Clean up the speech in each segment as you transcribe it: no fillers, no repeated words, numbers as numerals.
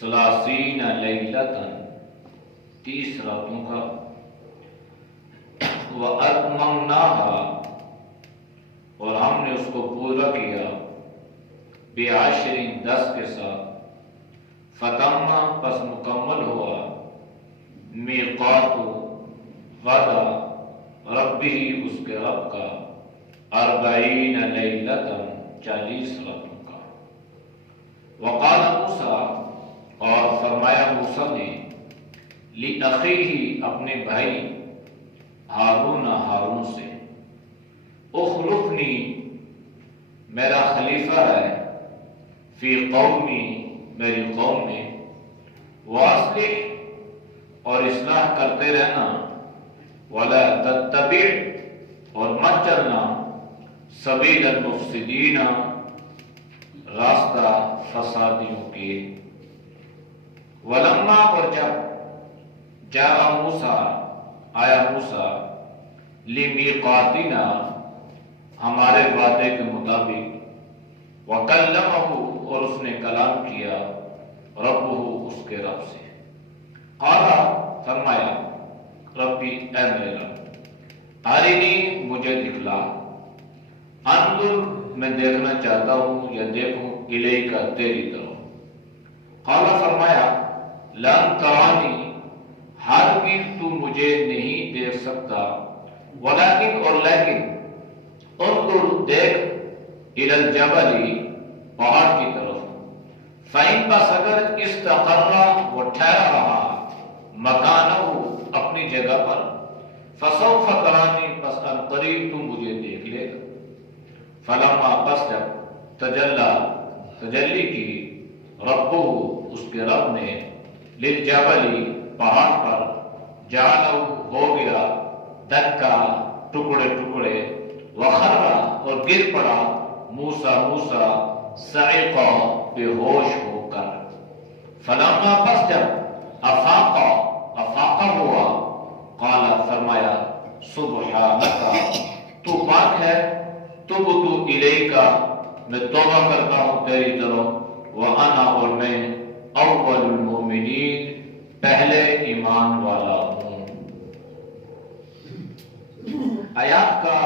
ثلاثین لیلۃ 30 راتوں کا، وَأَتْمَمْنَاهَا اور ہم نے اس کو پورا کیا بِعَشْرٍ 10 کے ساتھ، فَتَمَّ پس مکمل ہوا میقات وعدہ ربہ اس کے رب کا 40 لیلۃ 40 راتوں کا۔ وقال موسیٰ اور فرمایا موسیٰ نے لِأَخِیہ اپنے بھائی ہارون سے، اخلفنی میرا خلیفہ ہے، فی قومی میری قوم میں، واصلح اور اصلاح کرتے رہنا، ولا تتبع اور مت چلنا، سبیل المفسدین راستہ فسادیوں کے۔ ولما اور جب جاء موسیٰ آیا موسیٰ لمیقاتنا ہمارے وعدے کے مطابق، وکلمہ اور اس نے کلام کیا ربہ اس کے رب سے، قال فرمایا ربی اے میرے رب، ارنی مجھے دکھلا، انظر میں دیکھنا چاہتا ہوں یا دیکھوں الیک تیری طرف، قال فرمایا لن ترانی ہرگز تو مجھے نہیں دیکھ سکتا، ولیکن اور لیکن انظر دیکھ الی الجبل پہاڑ کی طرف، فإن بس اگر استقر وہ ٹھہرا رہا مکانہ اپنی جگہ پر، فسوف ترانی پس ان قریب تو مجھے دیکھ لے گا۔ فلما پس جب تجلی کی ربہ اس کے رب نے للجبل پہاڑ پر، جعلہ ہو گیا دکا ٹکڑے ٹکڑے، وخر اور گر پڑا موسیٰ صعقا بے ہوش ہو کر، فلما پس جب افاق ہوا، قال فرمایا سبحانک تو پاک ہے، تبت الیک میں توبہ کرتا ہوں تیری طرف، وانا اور میں اول المؤمنین پہلے ایمان والا ہوں۔ آیات کا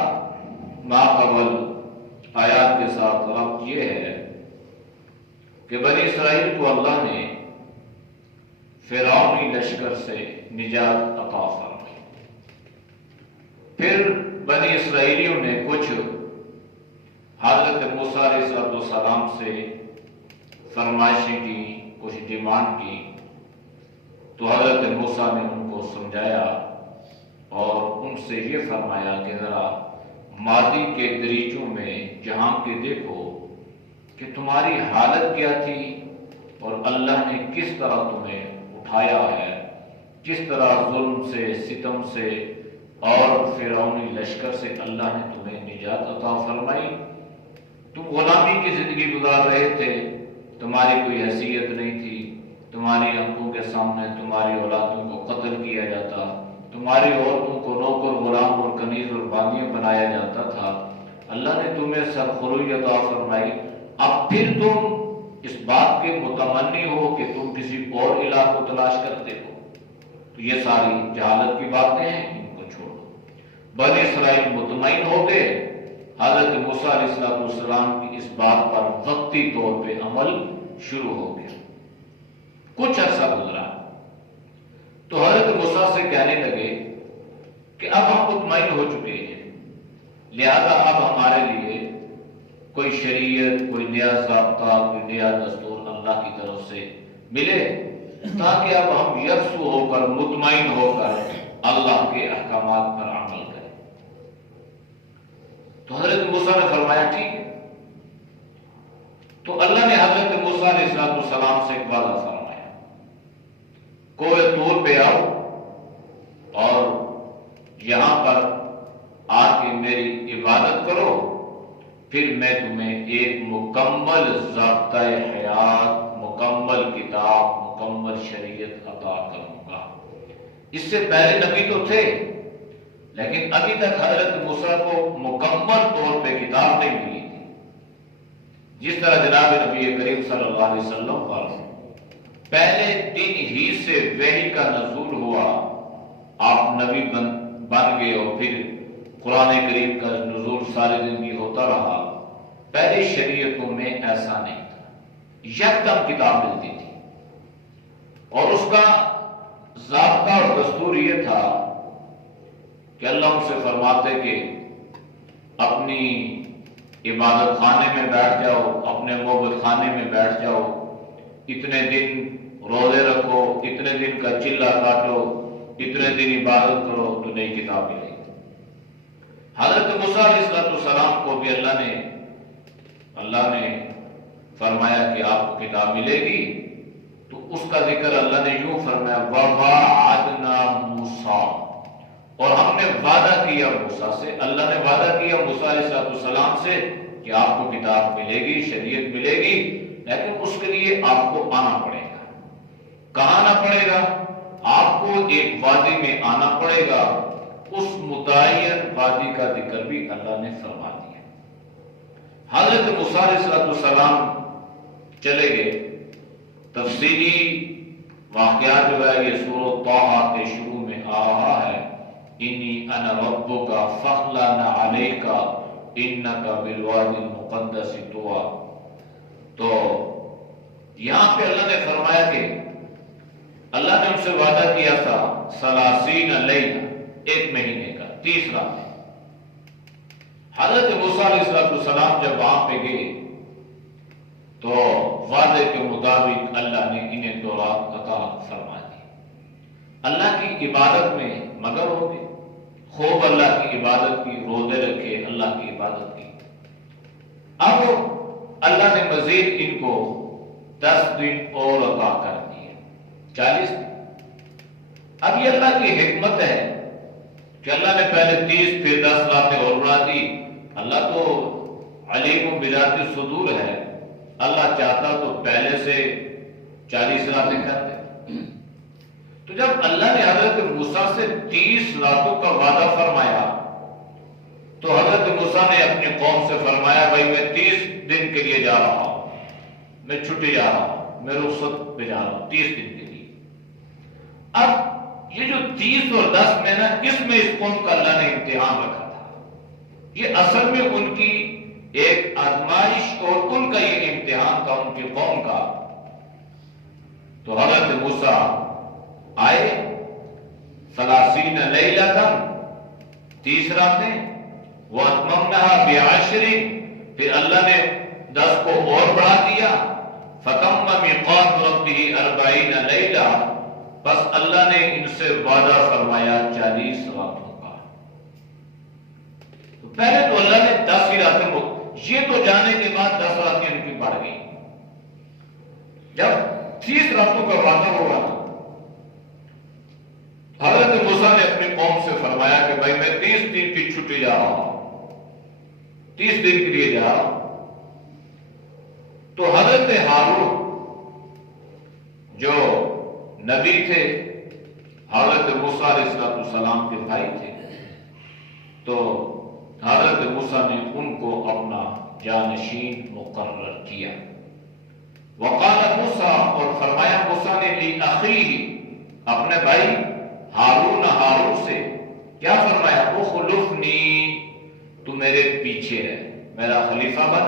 ماقبل آیات کے ساتھ ربط یہ ہے کہ بنی اسرائیل کو اللہ نے فرعونی لشکر سے نجات عطا فرمائی، پھر بنی اسرائیلیوں نے کچھ حضرت موسیٰ علیہ السلام سے فرمائشیں کی، کچھ ڈیمانڈ کی، تو حضرت موسیٰ نے ان کو سمجھایا اور ان سے یہ فرمایا کہ ذرا ماضی کے دریچوں میں جہاں کے دیکھو کہ تمہاری حالت کیا تھی اور اللہ نے کس طرح تمہیں اٹھایا ہے، کس طرح ظلم سے، ستم سے اور فرعونی لشکر سے اللہ نے تمہیں نجات عطا فرمائی۔ تم غلامی کی زندگی گزار رہے تھے، تمہاری کوئی حیثیت نہیں تھی، تمہاری آنکھوں کے سامنے تمہاری اولادوں کو قتل کیا جاتا، تمہاری عورتوں کو نوکر غلام اور کنیز اور باندیاں بنایا جاتا تھا، اللہ نے تمہیں سرخروئی عطا فرمائی، اب پھر تم اس بات کے متمنی ہو کہ تم کسی اور الہ کو تلاش کرتے ہو، تو یہ ساری جہالت کی باتیں ہیں، ان کو چھوڑو۔ بنی اسرائیل مطمئن ہو گئے، حضرت موسیٰ علیہ السلام کی اس بات پر وقتی طور پہ عمل شروع ہو گیا۔ کچھ عرصہ گزرا تو حضرت موسیٰ سے کہنے لگے کہ اب ہم مطمئن ہو چکے ہیں، لہذا اب ہمارے لیے کوئی شریعت، کوئی نیا ضابطہ، کوئی نیا دستور اللہ کی طرف سے ملے تاکہ اب ہم یکسو ہو کر، مطمئن ہو کر اللہ کے احکامات پر عمل کریں۔ تو حضرت موسیٰ نے فرمایا ٹھیک ہے۔ تو اللہ نے حضرت موسیٰ علیہ السلام سے ایک وعدہ فرمایا، کوہ طور پہ آؤ اور یہاں پر آ کے میری عبادت کرو، پھر میں تمہیں ایک مکمل ضابطۂ حیات، مکمل کتاب، مکمل شریعت عطا کروں گا۔ اس سے پہلے نبی تو تھے لیکن ابھی تک حضرت موسیٰ کو مکمل طور پہ کتاب نہیں ملی تھی، جس طرح جناب نبی کریم صلی اللہ علیہ وسلم پر پہلے دن ہی سے وحی کا نزول ہوا، آپ نبی بن گئے اور پھر قرآن کریم کا نزول سارے دن بھی ہوتا رہا۔ پہلی شریعتوں میں ایسا نہیں تھا، یکدم کتاب ملتی تھی، اور اس کا ضابطہ اور دستور یہ تھا کہ اللہ ان سے فرماتے کہ اپنی عبادت خانے میں بیٹھ جاؤ، اپنے محبت خانے میں بیٹھ جاؤ، اتنے دن روزے رکھو، اتنے دن کا چلہ کاٹو، اتنے دن عبادت کرو تو نئی کتاب ملے گی۔ حضرت موسیٰ علیہ السلام کو بھی اللہ نے فرمایا کہ آپ کو کتاب ملے گی، تو اس کا ذکر اللہ نے یوں فرمایا وَوَعَدْنَا مُوسَىٰ، اور ہم نے وعدہ کیا موسیٰ سے، اللہ نے وعدہ کیا موسیٰ علیہ السلام سے کہ آپ کو کتاب ملے گی، شریعت ملے گی، لیکن اس کے لیے آپ کو آنا پڑے گا۔ کہاں آنا پڑے گا؟ آپ کو ایک وادی میں آنا پڑے گا۔ اس متعین وادی کا ذکر بھی اللہ نے فرما دیا۔ حضرت موسیٰ علیہ السلام چلے گئے۔ تفصیلی واقعات جو ہے یہ سورۃ طٰہٰ کے شروع میں آ رہا ہے، انی انا ربک فاخلع علیک انک بالوادی المقدس طویٰ۔ تو یہاں پہ اللہ نے فرمایا کہ اللہ نے ان سے وعدہ کیا تھا 30 لیلہ، ایک مہینے کا 30 راتیں۔ حضرت موسیٰ علیہ السلام جب وہاں پہ گئے تو وعدے کے مطابق اللہ نے انہیں 2 رات عطا فرما دی۔ اللہ کی عبادت میں مگر ہو گئے، خوب اللہ کی عبادت کی، روزے رکھے، اللہ کی عبادت کی۔ اب اللہ نے مزید ان کو 10 دن اور عطا کر دیے، 40 دن۔ اب یہ اللہ کی حکمت ہے کہ اللہ نے پہلے 30 پھر 10 راتیں اور بڑھا دی۔ اللہ تو علیم بذات الصدور ہے، اللہ چاہتا تو پہلے سے 40 راتیں کر دے۔ تو جب اللہ نے حضرت موسیٰ سے 30 راتوں کا وعدہ فرمایا تو حضرت موسیٰ نے اپنی قوم سے فرمایا بھائی میں 30 دن کے لیے جا رہا ہوں، میں چھٹی جا رہا ہوں، میں رخصت پہ جا رہا ہوں 30 دن کے لیے۔ اب یہ جو 30 اور 10 میں نا، اس میں اس قوم کا اللہ نے امتحان رکھا تھا۔ یہ اصل میں ان کی ایک آزمائش اور ان کا یہ امتحان تھا ان کی قوم کا۔ تو حضرت موسیٰ آئے 30 لیلۃ، 30 راتیں، وَأَتْمَمْنَهَا بِعَشْرٍ، پھر اللہ نے 10 کو اور بڑھا دیا، فَتَمَّ مِيقَاتُ رَبِّهِ 40 لیلۃ، بس اللہ نے ان سے وعدہ فرمایا 40 راتوں کا۔ تو پہلے تو اللہ نے 10 ہی راتیں، یہ تو جانے کے بعد 10 راتیں ان کی بڑھ گئی۔ جب 30 راتوں کا وعدہ ہوا نا، حضرت موسیٰ نے اپنی قوم سے فرمایا کہ بھائی میں 30 دن کی چھٹی جا رہا ہوں، 30 دن کے لیے جا رہا ہوں۔ تو حضرت ہارون جو نبی تھے، حضرت موسیٰ علیہ السلام کے بھائی تھے، تو حضرت موسیٰ نے ان کو اپنا جانشین مقرر کیا۔ وقال موسیٰ، اور فرمایا موسیٰ نے لأخیہ، اپنے بھائی ہارون سے کیا فرمایا؟ اخلفنی، تو میرے پیچھے رہ، میرا خلیفہ بن،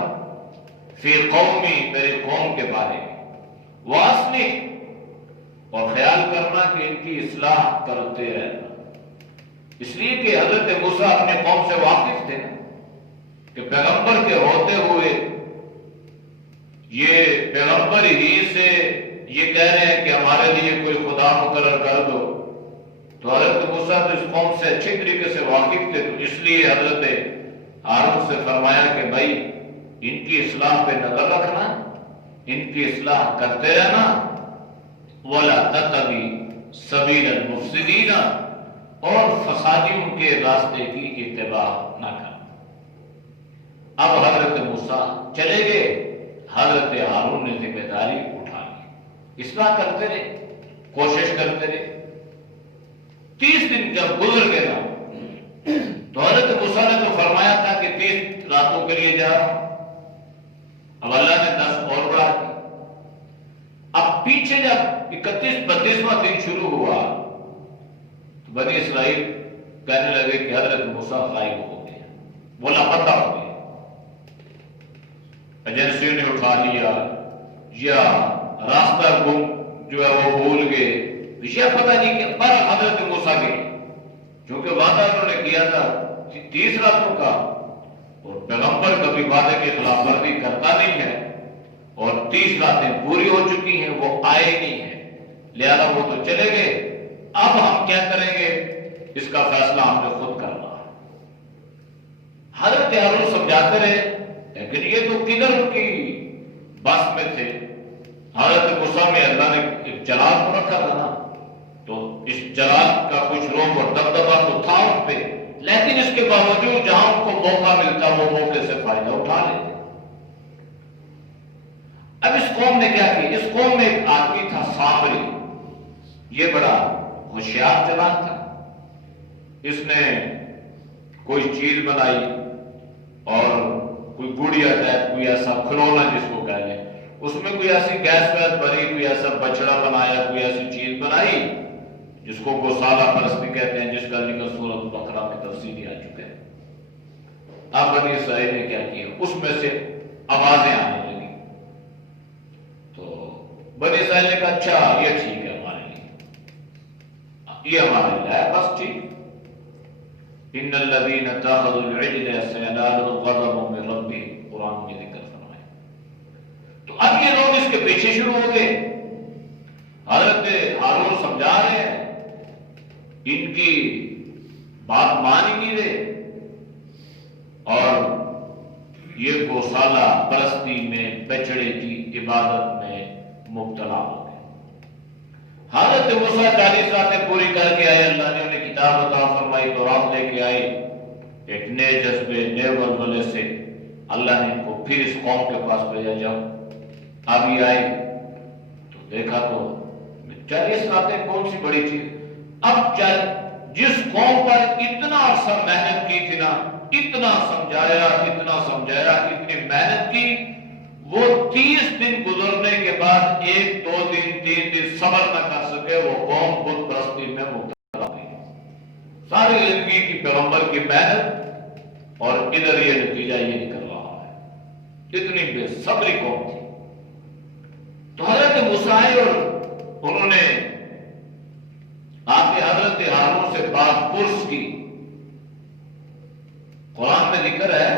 فی قومی، میرے قوم کے بارے میں، واصلح، اور خیال کرنا کہ ان کی اصلاح کرتے رہنا۔ اس لیے کہ حضرت موسیٰ اپنے قوم سے واقف تھے کہ پیغمبر کے ہوتے ہوئے یہ پیغمبر ہی سے یہ کہہ رہے ہیں کہ ہمارے لیے کوئی خدا مقرر کر دو۔ تو حضرت موسیٰ تو اس قوم سے اچھی طریقے سے واقف تھے، تو اس لیے حضرت ہارون سے فرمایا کہ بھائی ان کی اصلاح پہ نظر رکھنا، ان کی اصلاح کرتے رہنا، وَلَا تَتَّبِعْ سَبِيلَ الْمُفْسِدِينَ، اور فسادیوں کے راستے کی اتباع نہ کرنا۔ اب حضرت موسیٰ چلے گئے، حضرت ہارون نے ذمہ داری اٹھا لی، اصلاح کرتے رہے، کوشش کرتے رہے۔ 30 دن جب گزر گئے نا، تو حضرت موسیٰ نے تو فرمایا تھا کہ 30 راتوں کے لیے جا رہا ہوں۔ اب اللہ نے 10 اور بڑھا دی۔ اب پیچھے جب 31-32واں دن شروع ہوا تو بنی اسرائیل کہنے لگے کہ حضرت موسیٰ غائب ہو گئے، وہ لاپتہ ہو گئے، ایجنسیوں نے اٹھا لیا یا راستہ گم جو ہے وہ بھول گئے، یہ پتہ نہیں کہ پر حضرت موسیٰ گئے، کیونکہ وعدہ انہوں نے کیا تھا 30 راتوں کا، اور پیغمبر کبھی وعدے کی خلاف ورزی کرتا نہیں ہے، اور 30 راتیں پوری ہو چکی ہیں، وہ آئے نہیں ہیں، لہذا وہ تو چلے گئے، اب ہم کیا کریں گے اس کا فیصلہ ہم نے خود کرنا۔ حضرت ہارون سمجھاتے رہے، لیکن یہ تو کدھر ان کی بس میں تھے۔ حضرت موسیٰ میں اللہ نے ایک جلال کو رکھا تھا نا، تو اس جلال کا کچھ روب اور دبدبہ تو تھا ان پہ، لیکن اس کے باوجود جہاں ان کو موقع ملتا وہ موقع سے فائدہ اٹھا لیتے۔ اب اس قوم نے کیا کیا؟ اس قوم میں ایک آدمی تھا سامری، یہ بڑا ہوشیار چلاک تھا، اس نے کوئی چیز بنائی اور کوئی گڑیا ٹائپ، کوئی ایسا کھلونا جس کو کہہ لیں، اس میں کوئی ایسی گیس ویس بھری، کوئی ایسا بچڑا بنایا، کوئی ایسی چیز بنائی جس کو گوسالہ پرستی کہتے ہیں، جس کا ذکر سورۃ بقرہ میں تفصیلی آ چکا ہے۔ اب بنی اسرائیل نے کیا کیا؟ اس میں سے آوازیں آنے لگی، تو بنی اسرائیل نے کہا اچھا یہ ٹھیک ہے ہمارے لیے، یہ ہمارے لیے ہے، بس ٹھیک۔ ان الذین اتخذوا العجل سینالهم غضب من ربهم، قرآن میں ذکر فرمایا۔ تو اب یہ لوگ اس کے پیچھے شروع ہو گئے، حضرت ہارون سمجھا رہے ہیں، ان کی بات مان ہی نہیں رہے، اور یہ گوسالہ پرستی میں، بچڑے کی عبادت میں مبتلا ہو گئے۔ حضرت موسیٰ 40 راتیں پوری کر کے آئے، اللہ نے انہیں کتاب عطا فرمائی، تورات لے کے آئے، ایک نئے جذبے، نئے ولولے سے اللہ نے ان کو پھر اس قوم کے پاس بھیجا۔ جب اب یہ آئے تو دیکھا تو 40 راتیں کون سی بڑی چیز، اب جس قوم پر اتنا عرصہ محنت کی تھی نا، اتنا سمجھایا، اتنی محنت کی، وہ 30 دن گزرنے کے بعد 1 2 دن 3 دن صبر نہ کر سکے، وہ قوم بت پرستی میں مبتلا ہو گئی۔ ساری زندگی کی پیغمبر کی محنت، اور ادھر یہ نتیجہ یہ نکل رہا ہے، اتنی بے صبری قوم تھی۔ تو حضرت موسیٰ اور انہوں نے آپ کے حضرت ہارون سے بات پرس کی۔ قرآن میں ذکر ہے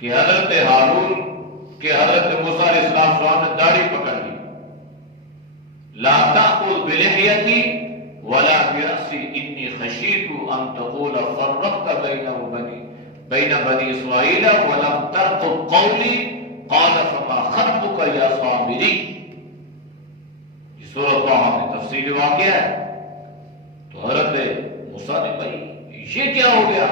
کہ حضرت ہارون کہ حضرت موسیٰ علیہ السلام نے داڑھی پکڑ لی، لا تأخذ بلحیتی ولا برأسی انی خشیت ان تقول فرقت بین بنی اسرائیل ولم ترقب قولی قال فما خطبک یا صابری۔ یہ سورۃ طٰہٰ میں تفصیلی واقعہ ہے۔ تو حضرت موسیٰ نے بھائی یہ کیا ہو گیا؟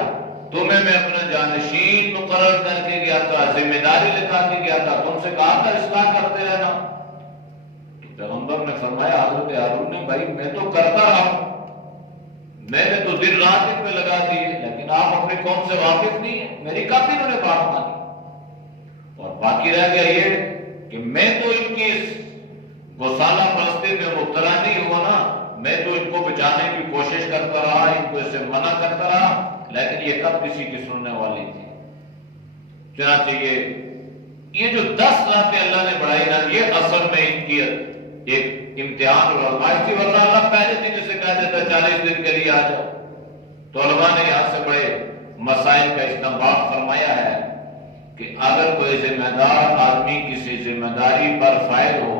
تمہیں میں اپنا جانشین مقرر کر کے گیا تھا، ذمہ داری لکھا کے گیا تھا، تم سے کہا تھا اصلاح کرتے رہنا۔ تو پیغمبر نے فرمایا حضرت ہارون نے، بھائی میں تو کرتا رہا ہوں، میں نے تو دن رات ان پہ لگا دی، لیکن آپ اپنی قوم سے واقف نہیں ہیں، میری کافی انہوں نے بات مانی۔ اور باقی رہ گیا یہ کہ میں تو ان کی اس گوسالہ پرستی میں مبتلا نہیں ہوا نا، میں تو ان کو بچانے کی کوشش کرتا رہا، ان کو اس سے منع کرتا رہا، لیکن یہ کب کسی کی سننے والی تھی۔ چنانچہ یہ جو 10 راتیں اللہ نے بڑھائی نا، یہ اصل میں ان کی ایک امتحان اور آزمائش تھی، ورنہ اللہ پہلے دن اسے کہہ دیتا 40 دن کے لیے آ جاؤ۔ تو علماء نے یہاں سے بڑے مسائل کا استنباط فرمایا ہے کہ اگر کوئی ذمہ دار آدمی کسی ذمہ داری پر فائل ہو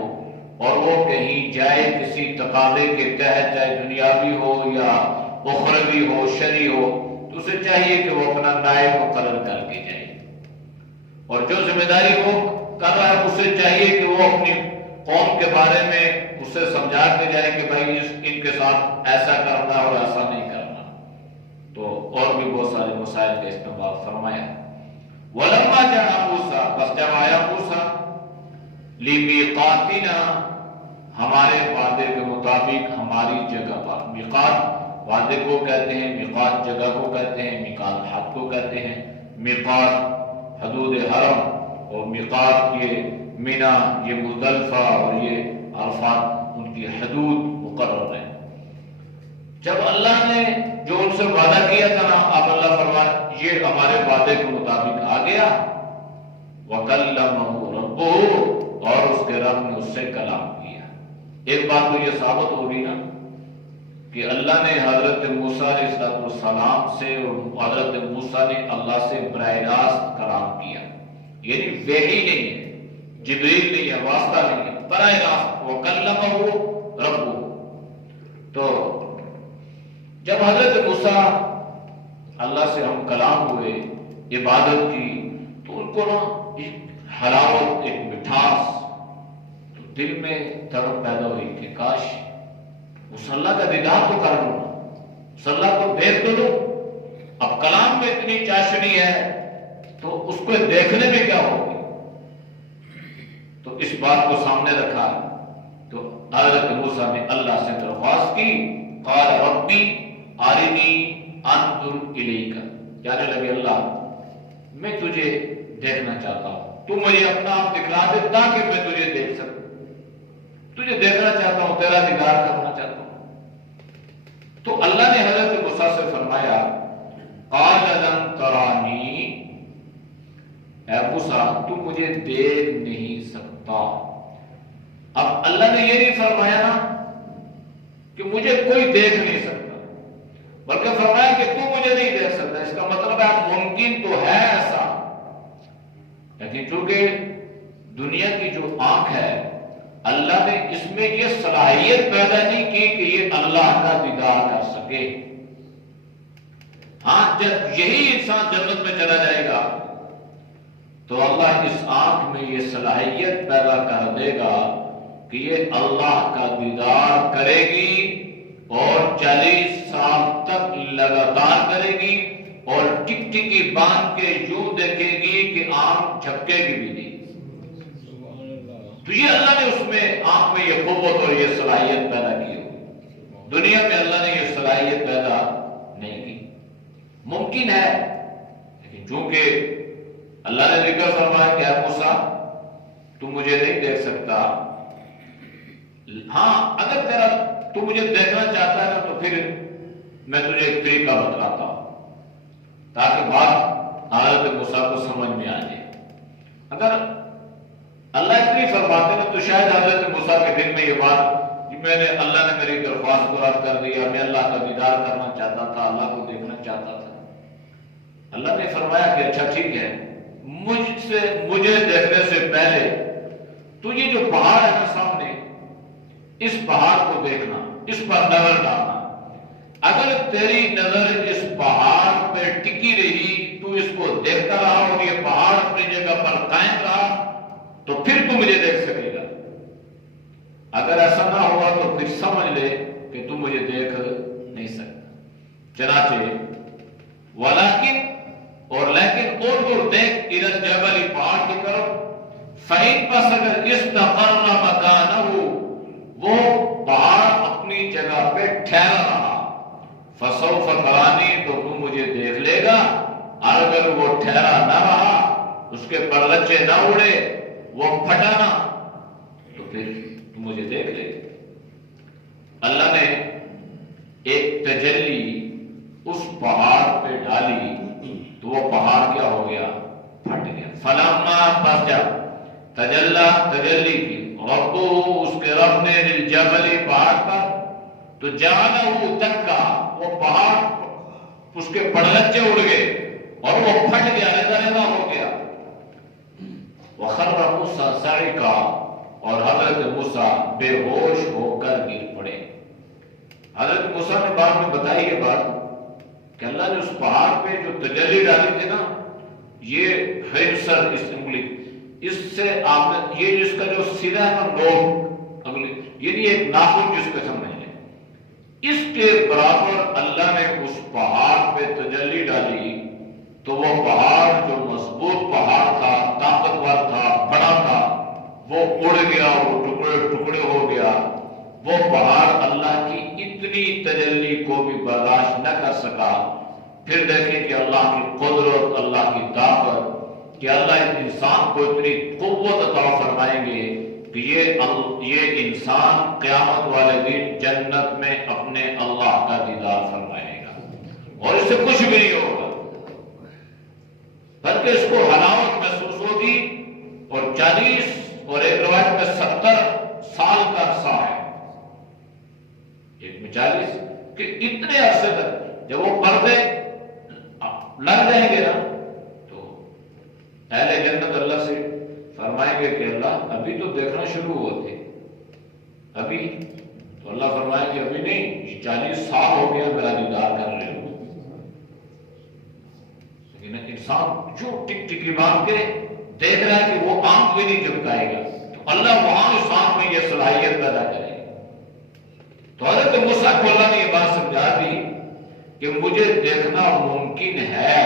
اور وہ کہیں جائے کسی تقاضے کے تحت، چاہے دنیاوی ہو یا اخروی ہو، شرعی ہو، تو اسے چاہیے کہ وہ اپنا نائب مقرر کر کے جائے، اور جو ذمہ داری وہ کر رہا ہے اسے چاہیے کہ وہ اپنی قوم کے بارے میں اسے سمجھا کے جائے کہ بھائی ان کے ساتھ ایسا کرنا اور ایسا نہیں کرنا۔ تو اور بھی بہت سارے مسائل کا استنباط فرمایا۔ وَلَمَّا جَاءَ مُوسَىٰ، بس جب آیا موسیٰ، لِمِيقَاتِنَا، ہمارے وعدے کے مطابق، ہماری جگہ پر۔ میقات وعدے کو کہتے ہیں، میقات جگہ کو کہتے ہیں، میقات حد کو کہتے ہیں۔ میقات حدود حرم اور میقات یہ مینا، یہ مزدلفہ اور یہ عرفات، ان کی حدود مقرر ہیں۔ جب اللہ نے جو ان سے وعدہ کیا تھا نا، اب اللہ فرمائے یہ ہمارے وعدے کے مطابق آ گیا۔ وَكَلَّمَهُ رَبُّهُ، اور اس کے رب نے اس سے کلام کیا۔ ایک بات تو یہ ثابت ہوگی نا کہ اللہ نے حضرت موسیٰ علیہ السلام سے اور حضرت موسیٰ نے اللہ سے براہ راست کلام کیا، یعنی وحی نہیں ہے، جبریل نہیں ہے، واسطہ نہیں ہے، براہ راست۔ وَكَلَّمَهُ رَبُّهُ، تو جب حضرت موسیٰ اللہ سے ہم کلام ہوئے، عبادت کی، تو ان کو نا ایک حلاوت، ایک مٹھاس، تو دل میں تڑپ پیدا ہوئی کہ کاش اس اللہ کا دیدار تو کر لوں، اس اللہ کو دیکھ تو لوں۔ اب کلام میں اتنی چاشنی ہے تو اس کو دیکھنے میں کیا ہوگی؟ تو اس بات کو سامنے رکھا تو حضرت موسیٰ نے اللہ سے درخواست کی، قال ربی ارنی انظر الیک، کہنے لگے اللہ میں تجھے دیکھنا چاہتا ہوں، تو مجھے اپنا آپ دکھلا دے تاکہ میں تجھے دیکھ سکوں، تجھے دیکھنا چاہتا ہوں، تیرا دیدار کرنا چاہتا ہوں۔ تو اللہ نے حضرت موسیٰ سے فرمایا قال لن ترانی، اے موسیٰ تو مجھے دیکھ نہیں سکتا۔ اب اللہ نے یہ نہیں فرمایا نا کہ مجھے کوئی دیکھ نہیں سکتا، بلکہ فرمایا کہ تو مجھے نہیں دیکھ سکتا۔ اس کا مطلب ہے ممکن تو ہے ایسا، لیکن چونکہ دنیا کی جو آنکھ ہے اللہ نے اس میں یہ صلاحیت پیدا نہیں کی کہ یہ اللہ کا دیدار کر سکے۔ ہاں جب یہی انسان جنت میں چلا جائے گا تو اللہ اس آنکھ میں یہ صلاحیت پیدا کر دے گا کہ یہ اللہ کا دیدار کرے گی اور 40 سال تک لگاتار کرے گی، اور ٹک ٹکی باندھ کے یوں دیکھے گی کہ آنکھ جھپکے گی بھی نہیں۔ تو یہ اللہ نے اس میں آنکھ میں یہ قوت اور یہ صلاحیت پیدا کی ہو، دنیا میں اللہ نے یہ صلاحیت پیدا نہیں کی۔ ممکن ہے لیکن چونکہ اللہ نے ذکر فرمایا کہ اے موسیٰ تو مجھے نہیں دیکھ سکتا، ہاں اگر تو مجھے دیکھنا چاہتا ہے تو پھر میں تجھے ایک طریقہ بتلاتا ہوں تاکہ بات حضرت موسیٰ کو سمجھ میں آ جائے۔ اگر اللہ اتنی فرماتے ہیں تو شاید حضرت موسیٰ کے دل میں یہ بات کہ میں نے اللہ نے میری درخواست کو رد کر دیا، میں اللہ کا دیدار کرنا چاہتا تھا، اللہ کو دیکھنا چاہتا تھا۔ اللہ نے فرمایا کہ اچھا ٹھیک ہے، مجھے دیکھنے سے پہلے تو یہ جو پہاڑ ہے نا سامنے، اس پہاڑ کو دیکھنا، اس پر نظر ڈالنا۔ اگر تیری نظر اس پہاڑ پہ ٹکی رہی، تو اس کو دیکھتا رہا اور یہ پہاڑ اپنی جگہ پر قائم رہا تو پھر تو مجھے دیکھ سکے گا۔ اگر ایسا نہ ہوا تو پھر سمجھ لے کہ تو مجھے دیکھ نہیں سکتا۔ چنانچہ ولیکن اور لیکن اور دیکھ الی الجبل، پہاڑ کی طرف، فإن پس اگر استقر مکانہ، وہ پہاڑ اپنی جگہ پہ ٹھہرا رہا، فسوف ترانی، تو تم مجھے دیکھ لے گا۔ اگر وہ ٹھہرا نہ رہا، اس کے پرلچے نہ اڑے، وہ پھٹا نہ، تو پھر تم مجھے دیکھ لے۔ اللہ نے ایک تجلی اس پہاڑ پہ ڈالی تو وہ پہاڑ کیا ہو گیا؟ پھٹ گیا۔ فلما، پس جب تجلی کی ربو، اس کے رب نے للجبل، پہاڑ پر، تو جعلہ دکا، وہ پہاڑ اس کے پڑلچے اڑ گئے اور وہ پھٹ گیا، علیحدہ ہو گیا۔ وخر موسیٰ صعقا، اور حضرت موسیٰ بے ہوش ہو کر گر پڑے۔ حضرت موسیٰ نے بعد میں بتائی یہ بات کہ اللہ نے اس پہاڑ پہ جو تجلی ڈالی تھی نا، یہ خنصر اسمبلی، اس سے آپ نے یہ جس کا جو سیدھا ہے نا نوک اگلی، یعنی ایک ناخن جس پہ سمجھ لیں، اس کے برابر اللہ نے اس پہاڑ پہ تجلی ڈالی تو وہ پہاڑ جو مضبوط پہاڑ تھا، طاقتور تھا، بڑا تھا، وہ اڑ گیا، وہ ٹکڑے ٹکڑے ہو گیا۔ وہ پہاڑ اللہ کی اتنی تجلی کو بھی برداشت نہ کر سکا۔ پھر دیکھیں کہ اللہ کی قدرت، اللہ کی طاقت کہ اللہ انسان کو اتنی قوت عطا فرمائیں گے کہ یہ انسان قیامت والے دن جنت میں اپنے اللہ کا دیدار فرمائے گا اور اس سے کچھ بھی نہیں ہوگا، بلکہ اس کو حلاوت محسوس ہوگی۔ اور 40 اور ایک روایت میں 70 سال کا عرصہ ہے، ایک میں 40 کہ اتنے عرصے تک جب وہ پردے لگ جائیں گے نا تو اہل جنت اللہ سے فرمائیں گے کہ اللہ ابھی تو دیکھنا شروع ہوتے، ابھی تو اللہ فرمائیں گے ابھی نہیں، یہ 40 سال ہو گیا میرا دیدار کر رہے ہو۔ لیکن انسان جو ٹک ٹکی باندھ کے دیکھ رہا ہے کہ وہ آنکھ بھی نہیں جھپکائے گا، تو اللہ وہاں اس آنکھ میں یہ صلاحیت پیدا کرے گا۔ تو حضرت موسیٰ کو اللہ نے یہ بات سمجھا دی کہ مجھے دیکھنا ممکن ہے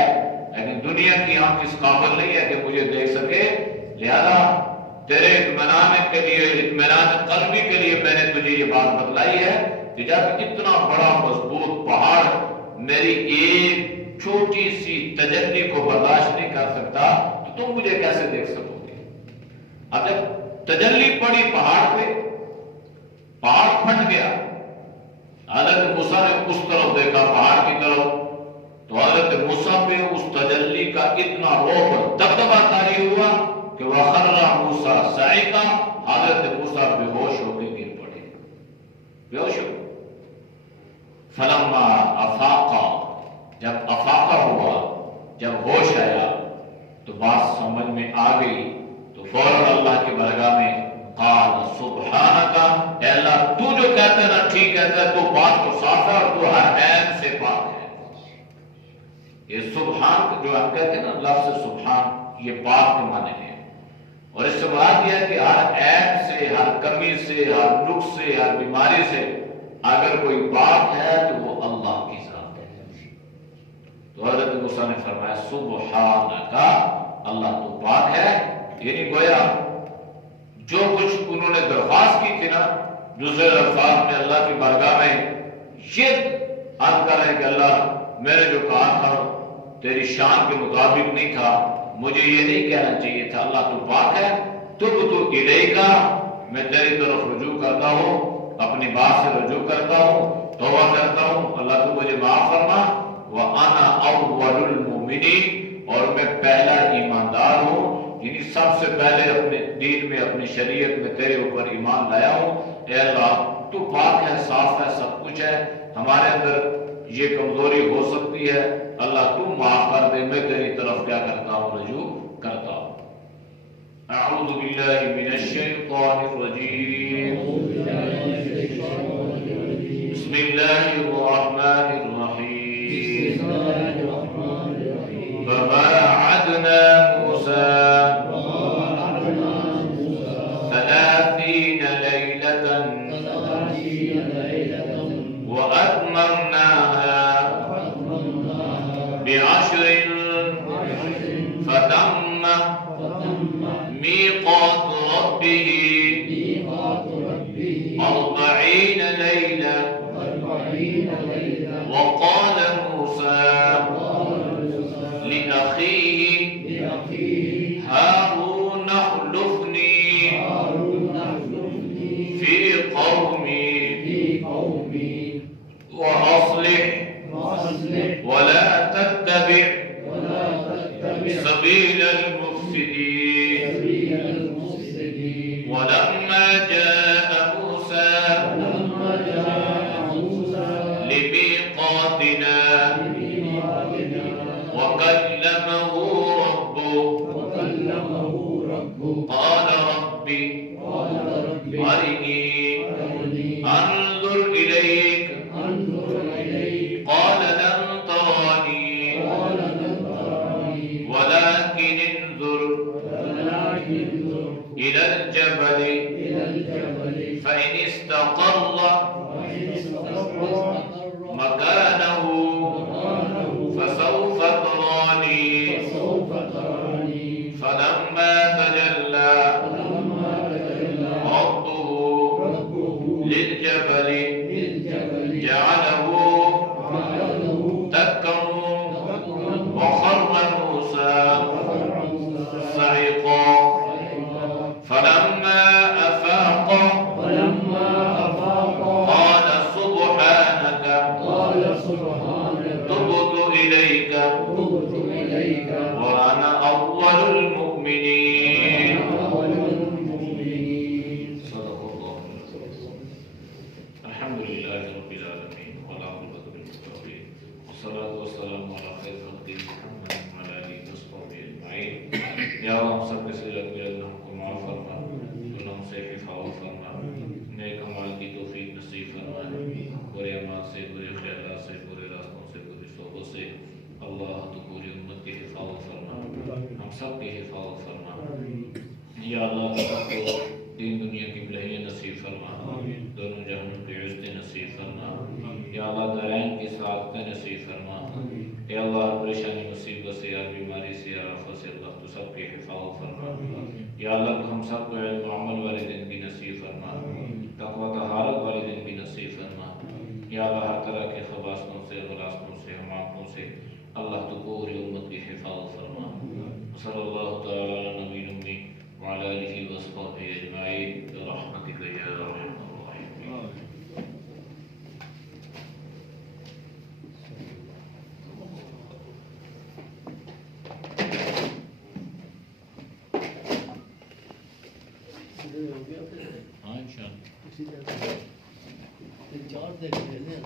لیکن دنیا کی آنکھ اس قابل نہیں ہے کہ مجھے دیکھ سکے، لہذا تیرے اطمینان کے لیے، اطمینان قلبی کے لیے میں نے تجھے یہ بات بتلائی ہے کہ جب اتنا بڑا مضبوط پہاڑ میری ایک چھوٹی سی تجلی کو برداشت نہیں کر سکتا تو تم مجھے کیسے دیکھ سکو گے؟ اب جب تجلی پڑی پہاڑ پہ، پہاڑ پھٹ گیا، حضرت موسیٰ نے اس طرف دیکھا پہاڑ کی طرف، تو حضرت موسیٰ پہ اس تجلی کا اتنا روح دبدبہ طاری ہوا کہ وَخَرَّ مُوسَىٰ صَعِقًا، حضرت موسیٰ بے ہوش ہو کے گر پڑے، بے ہوش ہو۔ فَلَمَّا أَفَاقَ، جب افاقہ ہوا، جب ہوش آیا تو بات سمجھ میں آ گئی، تو فوراً اللہ کی بارگاہ میں قال سبحانک، اے اللہ تو جو کہتا ہے نا ٹھیک کہتا ہے، تو بات کو صاف ہے اور تو ہر عیب سے پاک ہے۔ یہ سبحان جو ہم کہتے ہیں نا لفظ سبحان، یہ پاک کے معنی ہے، اور اس سے مراد یہ ہے کہ ہر عیب سے، ہر کمی سے، ہر نقص سے، ہر بیماری سے اگر کوئی پاک ہے تو وہ اللہ کی ذات ہے۔ تو حضرت موسیٰ نے فرمایا سبحانک، اللہ تو پاک ہے، یعنی گویا جو کچھ انہوں نے درخواست کی تھی نا دوسرے الفاظ میں اللہ کی بارگاہ میں یہ عرض کر رہے کہ اللہ میں نے جو کہا تھا تیری شان کے مطابق نہیں تھا، مجھے یہ نہیں کہنا چاہیے تھا، اللہ تو پاک ہے، تب تو الیک، میں تیری طرف رجوع کرتا ہوں، اپنی بات سے رجوع کرتا ہوں، توبہ کرتا ہوں، اللہ تو مجھے معاف فرما، وَأَنَا أَوَّلُ الْمُؤْمِنِينَ، اور میں پہلا ایماندار ہوں، یعنی سب سے پہلے اپنے دین میں، اپنی شریعت میں تیرے اوپر ایمان لایا ہوں۔ اے اللہ تو پاک ہے، صاف ہے، سب کچھ ہے، ہمارے اندر یہ کمزوری ہو سکتی ہے، اللہ تو معاف کر دے، میں تیری طرف کیا کرتا ہوں، رجوع کرتا ہوں۔ اعوذ باللہ من الشیطان الرجیم، بسم اللہ الرحمن الرحیم، فواعدنا موسیٰ 30 ليلة وأتممناها ب10 فتم ميقات ربه 40 ليلة وقال موسى لأخيه هارون اخلفني في قومي وأصلح ولا تتبع سبيل المفسدين۔ ولما جاء موسى لميقاتنا وكلمه ربه قال رب أرني أنظر إليك قال لن تراني ولكن انظر إلى الجبل فإن استقر مكانه فسوف تراني فلما تجلى ربه للجبل جعله دكا وخر موسى سب کو علم و عمل والی زندگی نصیب فرما، تقوی طہارت والی زندگی نصیب فرما۔ یا اللہ ہر طرح کے خباثتوں سے، غلاستوں سے، حماقتوں سے اللہ تو پوری امت کی حفاظت فرما۔ صلی اللہ تعالی علی نبی امی وعلی آلہ وصحبہ اجمعین برحمتک یا ارحم الراحمین۔ ہاں انشاءاللہ 4 دیکھ لیں